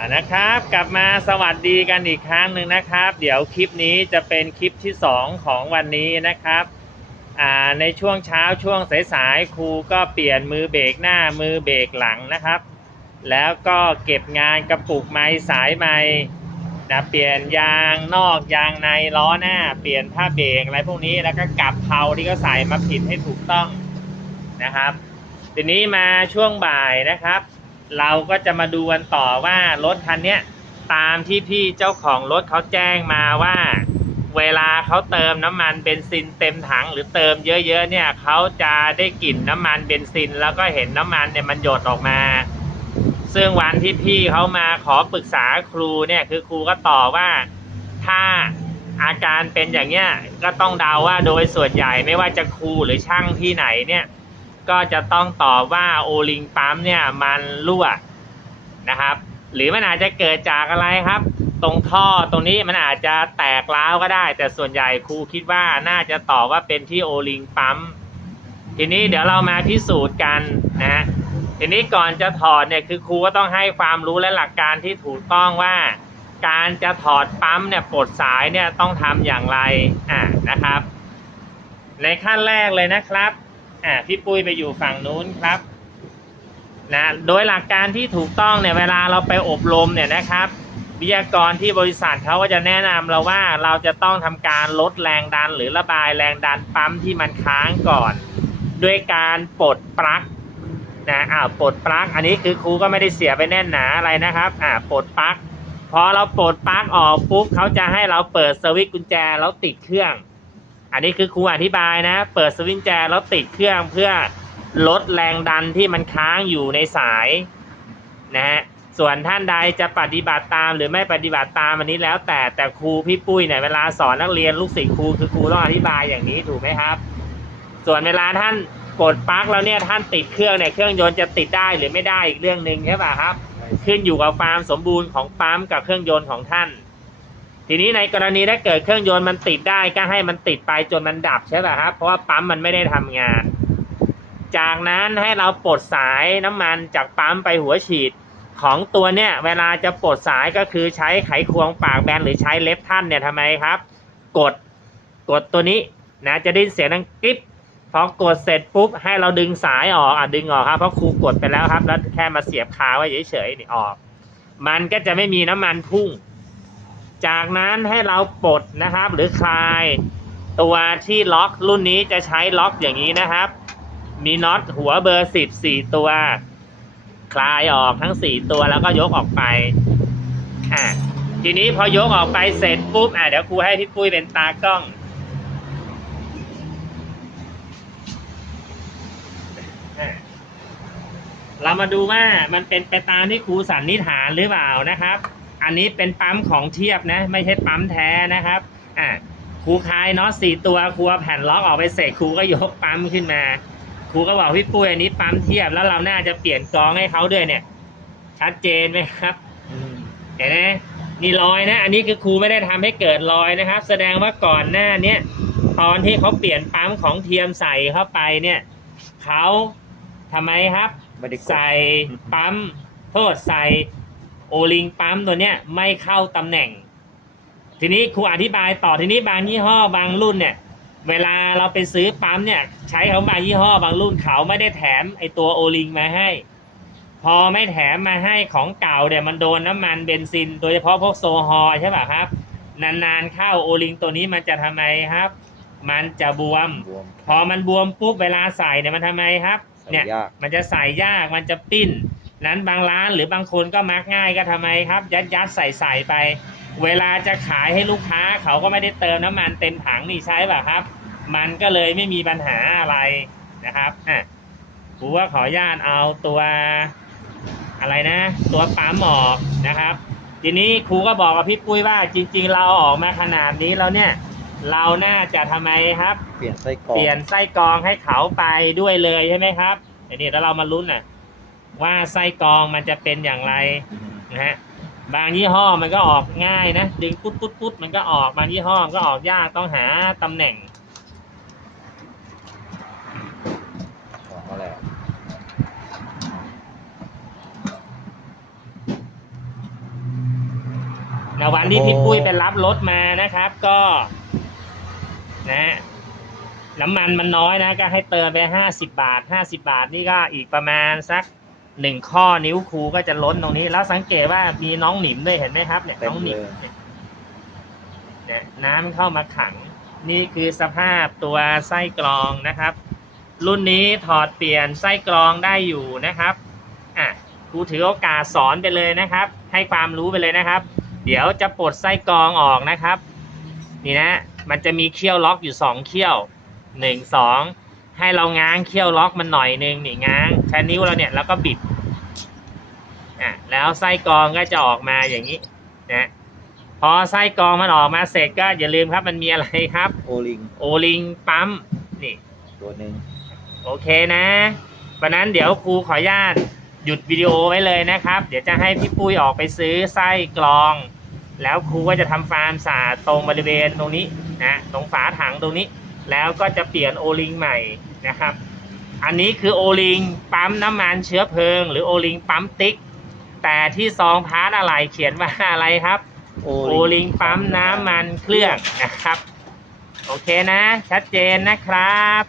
อะนะครับ กลับมาสวัสดีกันอีกครั้งหนึ่งนะครับ เดี๋ยวคลิปนี้จะเป็นคลิปที่ 2 ของวันนี้นะครับอ่าในช่วงเช้าช่วงสายๆครูก็เปลี่ยนมือเบรกหน้ามือเบรกหลังนะครับ แล้วก็เก็บงานกระปุกไม้สายไม้นะเปลี่ยนยางนอกยางในล้อหน้า เปลี่ยนผ้าเบรกอะไรพวกนี้แล้วก็กลับเพลาที่เขาใส่มาผิดให้ถูกต้องนะครับ ทีนี้มาช่วงบ่ายนะครับ เราก็จะมาดูกันต่อว่ารถคันนี้ตามที่พี่เจ้าของรถเขาแจ้งมาว่า เวลาเขาเติมน้ำมันเบนซินเต็มถังหรือเติมเยอะๆเนี่ยเขาจะได้กลิ่นน้ำมันเบนซิน แล้วก็เห็นน้ำมันเนี่ยมันหยดออกมา ซึ่งวันที่พี่เขามาขอปรึกษาครูเนี่ยคือครูก็ตอบว่าถ้าอาการเป็นอย่างเนี้ยก็ต้องเดาว่าโดยส่วนใหญ่ไม่ว่าจะครูหรือช่างที่ไหนเนี่ย ก็จะต้องตอบว่าโอลิงปั๊มเนี่ยมันรั่วนะครับ หรือมันอาจจะเกิดจากอะไรครับ ตรงท่อตรงนี้มันอาจจะแตกร้าวก็ได้ แต่ส่วนใหญ่ครูคิดว่าน่าจะตอบว่าเป็นที่โอลิงปั๊มทีนี้เดี๋ยวเรามาพิสูจน์กันนะทีนี้ก่อนจะถอดเนี่ยคือครูก็ต้องให้ความรู้และหลักการที่ถูกต้องว่า การจะถอดปั๊มเนี่ยปลดสายเนี่ยต้องทำอย่างไรอ่านะครับ ในขั้นแรกเลยนะครับ อ่าพี่ปุ้ยไปอยู่ฝั่งนู้นครับนะโดยหลักการที่ถูกต้องเนี่ยเวลาเราไปอบรมเนี่ยนะครับ วิทยากรที่บริษัทเขาก็จะแนะนำเราว่าเราจะต้องทำการลดแรงดันหรือระบายแรงดันปั๊มที่มันค้างก่อน ด้วยการปลดปลั๊กนะอ่าปลดปลั๊กอันนี้คือครูก็ไม่ได้เสียไปแน่นหนาอะไรนะครับอ่าปลดปลั๊กพอเราปลดปลั๊กออกปุ๊บเขาจะให้เราเปิดสวิตช์กุญแจแล้วติดเครื่อง อันนี้คือครูอธิบายนะ เปิดสวิตช์แจแล้วติดเครื่องเพื่อลดแรงดันที่มันค้างอยู่ในสายนะฮะส่วนท่านใดจะปฏิบัติตามหรือไม่ปฏิบัติตามอันนี้แล้ว แต่แต่ครูพี่ปุ้ยเนี่ยเวลาสอนนักเรียนลูกศิษย์ครูคือครูต้องอธิบายอย่างนี้ถูกไหมครับ ส่วนเวลาท่านกดปลั๊กแล้วเนี่ยท่านติดเครื่องเนี่ยเครื่องยนต์จะติดได้หรือไม่ได้อีกเรื่องหนึ่งใช่ป่ะครับ ขึ้นอยู่กับความสมบูรณ์ของปั๊มกับเครื่องยนต์ของท่าน ทีนี้ในกรณีถ้าเกิดเครื่องยนต์มันติดได้ก็ให้มันติดไปจนมันดับใช่ป่ะครับ เพราะว่าปั๊มมันไม่ได้ทำงาน จากนั้นให้เราปลดสายน้ำมันจากปั๊มไปหัวฉีดของตัวเนี่ยเวลาจะปลดสายก็คือใช้ไขควงปากแบนหรือใช้เล็บท่านเนี่ยทำไมครับ กดกดตัวนี้นะจะได้นเสียงดังกริ๊บพอกดเสร็จปุ๊บให้เราดึงสายออกอะดึงออกครับเพราะครูกดไปแล้วครับ แล้วแค่มาเสียบคาไว้เฉยๆนี่ออก มันก็จะไม่มีน้ำมันพุ่ง จากนั้นให้เราปลดนะครับ หรือคลาย ตัวที่ล็อกรุ่นนี้จะใช้ล็อกอย่างนี้นะครับ มีน็อตหัวเบอร์สิบสี่ตัว คลายออกทั้งสี่ตัวแล้วก็ยกออกไปอะทีนี้พอยกออกไปเสร็จปุ๊บอะเดี๋ยวครูให้พี่ปุ้ยเป็นตากล้องเรามาดูว่ามันเป็นไปตามที่ครูสันนิษฐานหรือเปล่านะครับ อันนี้เป็นปั๊มของเทียบนะ ไม่ใช่ปั๊มแท้นะครับอะครูคลายน็อตสี่ตัวครูเอาแผ่นล็อกออกไปเสร็จครูก็ยกปั๊มขึ้นมาครูก็บอกพี่ปุ้ยอันนี้ปั๊มเทียบแล้วเราน่าจะเปลี่ยนกรองให้เขาด้วยเนี่ย ชัดเจนไหมครับเห็นไหมนี่รอยนะ อันนี้คือครูไม่ได้ทำให้เกิดรอยนะครับ แสดงว่าก่อนหน้าเนี้ยตอนที่เขาเปลี่ยนปั๊มของเทียมใส่เข้าไปเนี่ยเขาทำไมครับไม่ได้กดใส่ปั๊มโทษใส่ โอลิงปั๊มตัวเนี้ยไม่เข้าตำแหน่ง ทีนี้ครูอธิบายต่อทีนี้บางยี่ห้อบางรุ่นเนี่ย เวลาเราไปซื้อปั๊มเนี่ยใช้เขาบางยี่ห้อบางรุ่นเขาไม่ได้แถมไอตัวโอลิงมาให้ พอไม่แถมมาให้ของเก่าเนี่ยมันโดนน้ำมันเบนซิน โดยเฉพาะพวกโซฮอล์ใช่ป่ะครับ นานๆเข้าโอลิงตัวนี้มันจะทำไมครับ มันจะบวมบวมพอมันบวมปุ๊บเวลาใส่เนี่ยมันทำไมครับใส่เนี่ยยากมันจะใส่ยากมันจะปิ้น นั้นบางร้านหรือบางคนก็มักง่ายก็ทำไมครับ ยัดยัดใส่ใส่ไป เวลาจะขายให้ลูกค้าเขาก็ไม่ได้เติมน้ำมันเต็มถังนี่ใช่ป่ะครับ มันก็เลยไม่มีปัญหาอะไรนะครับอะครูว่าขออนุญาตเอาตัวอะไรนะ ตัวปั๊มออกนะครับ ทีนี้ครูก็บอกกับพี่ปุ้ยว่าจริง ๆ เราเอาออกมาขนาดนี้แล้วเนี่ยเราน่าจะทำไมครับ เปลี่ยนไส้กรองเปลี่ยนไส้กรองให้เขาไปด้วยเลยใช่ไหมครับไอ้นี่แล้วเรามาลุ้นน่ะ ว่าไส้กรองมันจะเป็นอย่างไรนะฮะบางยี่ห้อมันก็ออกง่ายนะดึงปุ๊ดปุ๊ดปุ๊ดมันก็ออกบางยี่ห้อมันก็ออกยากต้องหาตำแหน่งออกมาแล้วนะวันที่พี่ปุ้ยไปรับรถมานะครับ ก็นะน้ำมันมันน้อยนะ ก็ให้เติมไปห้าสิบาทห้าสิบาทนี่ก็อีกประมาณสัก หนึ่งข้อนิ้วครูก็จะล้นตรงนี้ แล้วสังเกตว่ามีน้องหนิมด้วยเห็นไหมครับเนี่ยเต็มน้องหนิมเลยเนี่ยเนี่ยน้ำเข้ามาขัง นี่คือสภาพตัวไส้กรองนะครับ รุ่นนี้ถอดเปลี่ยนไส้กรองได้อยู่นะครับอะครูถือโอกาสสอนไปเลยนะครับ ให้ความรู้ไปเลยนะครับ เดี๋ยวจะปลดไส้กรองออกนะครับ นี่นะ มันจะมีเขี้ยวล็อกอยู่สองเขี้ยวหนึ่งสองให้เราง้างเขี้ยวล็อกมันหน่อยหนึงนี่ง้างใช้นิ้วเราเนี่ยแล้วก็บิด อะแล้วไส้กรองก็จะออกมาอย่างนี้นะพอไส้กรองมันออกมาเสร็จก็อย่าลืมครับมันมีอะไรครับ โอลิง โอลิงปั๊มนี่ตัวหนึ่งโอเคนะวันนั้นเดี๋ยวครูขออนุญาตหยุดวิดีโอไว้เลยนะครับ เดี๋ยวจะให้พี่ปุ้ยออกไปซื้อไส้กรอง แล้วครูก็จะทำฟาร์มสาดตรงบริเวณตรงนี้นะตรงฝาถังตรงนี้ แล้วก็จะเปลี่ยนโอลิงใหม่นะครับ อันนี้คือโอลิงปั๊มน้ำมันเชื้อเพลิง หรือโอลิงปั๊มติ๊ก แต่ที่ซองพาร์ทอะไรเขียนว่าอะไรครับโอลิงปั๊มน้ำมันเครื่องนะครับ โอเคนะ ชัดเจนนะครับ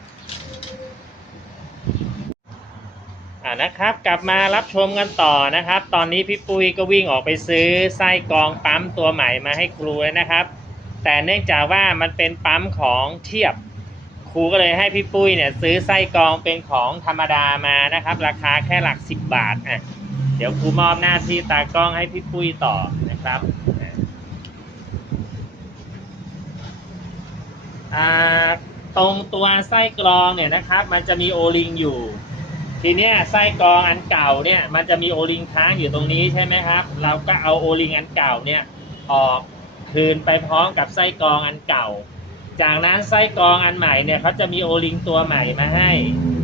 อ่านะครับกลับมารับชมกันต่อนะครับ ตอนนี้พี่ปุ้ยก็วิ่งออกไปซื้อไส้กรองปั๊มตัวใหม่มาให้ครูนะครับ แต่เนื่องจากว่ามันเป็นปั๊มของเทียบ ครูก็เลยให้พี่ปุ้ยเนี่ยซื้อไส้กรองเป็นของธรรมดามานะครับ ราคาแค่หลักสิบบาทอะ เดี๋ยวครูมอบหน้าที่ตากล้องให้พี่ปุ้ยต่อนะครับตรงตัวไส้กรองเนี่ยนะครับ มันจะมีโอลิงอยู่ ทีเนี้ยไส้กรองอันเก่าเนี่ยมันจะมีโอลิงค้างอยู่ตรงนี้ใช่ไหมครับ เราก็เอาโอลิงอันเก่าเนี่ยออกคืนไปพร้อมกับไส้กรองอันเก่า จากนั้นไส้กรองอันใหม่เนี่ยเขาจะมีโอลิงตัวใหม่มาให้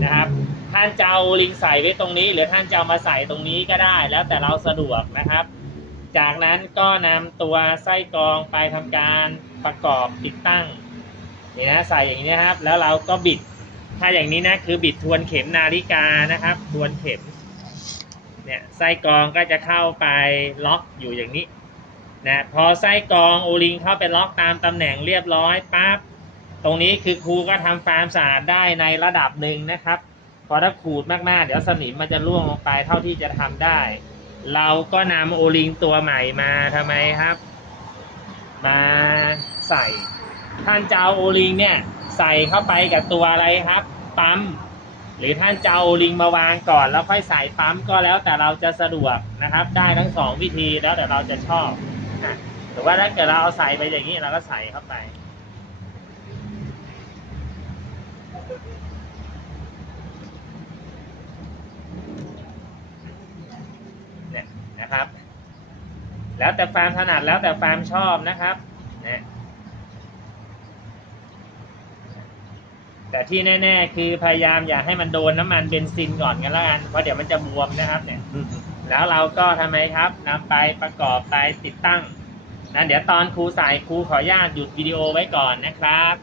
นะครับ ท่านจะเอาลิงใส่ไว้ตรงนี้ หรือท่านจะเอามาใส่ตรงนี้ก็ได้ แล้วแต่เราสะดวกนะครับ จากนั้นก็นำตัวไส้กรองไปทำการประกอบติดตั้งนี่นะใส่อย่างนี้นะครับ แล้วเราก็บิด ถ้าอย่างนี้นะคือบิดทวนเข็มนาฬิกานะครับ ทวนเข็มเนี่ยไส้กรองก็จะเข้าไปล็อกอยู่อย่างนี้นะพอไส้กรองโอลิงเข้าไปล็อกตามตำแหน่งเรียบร้อยปั๊บตรงนี้คือครูก็ทำฟาร์มสะอาดได้ในระดับหนึ่งนะครับ พอถ้าขูดมากๆ เดี๋ยวสนิมมันจะร่วงลงไปเท่าที่จะทำได้ เราก็นำโอลิงตัวใหม่มาทำไมครับ มาใส่ ท่านจะเอาโอลิงเนี่ยใส่เข้าไปกับตัวอะไรครับ ปั๊มหรือท่านจะเอาโอลิงมาวางก่อนแล้วค่อยใส่ปั๊มก็แล้วแต่เราจะสะดวกนะครับ ได้ทั้งสองวิธีแล้วแต่เราจะชอบหรือว่าถ้าเกิดเราเอาใส่ไปอย่างนี้เราก็ใส่เข้าไป เนี่ยนะครับ แล้วแต่ฟาร์มถนัดแล้วแต่ฟาร์มชอบนะครับเนี่ยแต่ที่แน่ ๆ คือพยายามอย่าให้มันโดนน้ำมันเบนซินก่อนกันแล้วกันเพราะเดี๋ยวมันจะบวมนะครับ เนี่ย แล้วเราก็ทำไมครับนำไปประกอบไปติดตั้งนะเดี๋ยวตอนครูใส่ครูขออนุญาตหยุดวิดีโอไว้ก่อนนะครับ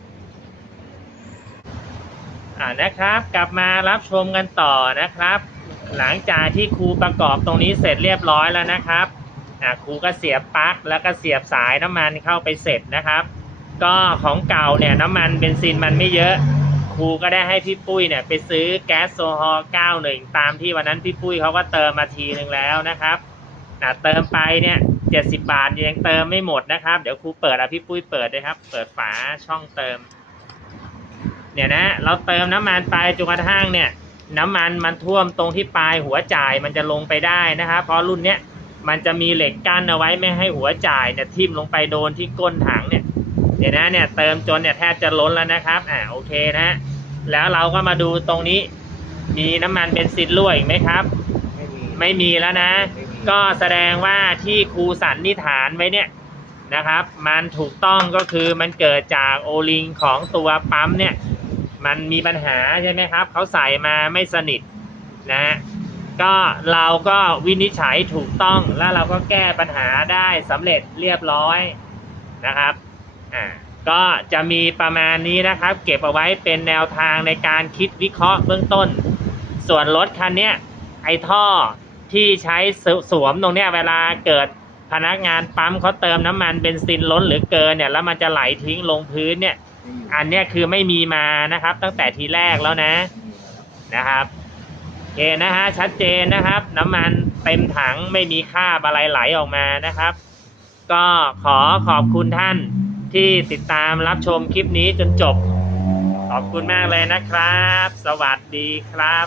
อ่านะครับ กลับมารับชมกันต่อนะครับ หลังจากที่ครูประกอบตรงนี้เสร็จเรียบร้อยแล้วนะครับ อ่าครูก็เสียบปลั๊กแล้วก็เสียบสายน้ำมันเข้าไปเสร็จนะครับ ก็ของเก่าเนี่ยน้ำมันเบนซินมันไม่เยอะ ครูก็ได้ให้พี่ปุ้ยเนี่ยไปซื้อแก๊สโซฮอล์91 ตามที่วันนั้นพี่ปุ้ยเขาก็เติมมาทีหนึ่งแล้วนะครับอะเติมไปเนี่ย70บาทยังเติมไม่หมดนะครับ เดี๋ยวครูเปิดอะพี่ปุ้ยเปิดด้วยครับ เปิดฝาช่องเติม เนี่ยนะ เราเติมน้ำมันไปจนกระทั่งเนี่ย น้ำมันมันท่วมตรงที่ปลายหัวจ่ายมันจะลงไปได้นะครับเพราะรุ่นเนี้ย มันจะมีเหล็กกั้นเอาไว้ไม่ให้หัวจ่ายเนี่ยทิ่มลงไปโดนที่ก้นถังเนี่ยเดี๋ยวนะเนี่ยเติมจนเนี่ยแทบจะล้นแล้วนะครับอ่าโอเคนะแล้วเราก็มาดูตรงนี้ มีน้ำมันเบนซินรั่วอีกไหมครับ ไม่มีไม่มีแล้วนะ ก็แสดงว่าที่ครูสันนิษฐานไว้เนี่ยนะครับ มันถูกต้องก็คือมันเกิดจากโอลิงของตัวปั๊มเนี่ย มันมีปัญหาใช่ไหมครับเขาใส่มาไม่สนิทนะ ก็เราก็วินิจฉัยถูกต้องแล้วเราก็แก้ปัญหาได้สำเร็จเรียบร้อยนะครับอ่าก็จะมีประมาณนี้นะครับ เก็บเอาไว้เป็นแนวทางในการคิดวิเคราะห์เบื้องต้น ส่วนรถคันนี้ไอ้ท่อที่ใช้สสวมตรงเนี้ยเวลาเกิดพนักงานปั๊มเขาเติมน้ำมันเบนซินล้นหรือเกินเนี่ยแล้วมันจะไหลทิ้งลงพื้นเนี่ย อันเนี้ยคือไม่มีมานะครับ ตั้งแต่ทีแรกแล้วนะนะครับ เคนะฮะชัดเจนนะครับ น้ำมันเต็มถังไม่มีค่าบอะไรไหลออกมานะครับ ก็ขอขอบคุณท่านที่ติดตามรับชมคลิปนี้จนจบ ขอบคุณมากเลยนะครับ สวัสดีครับ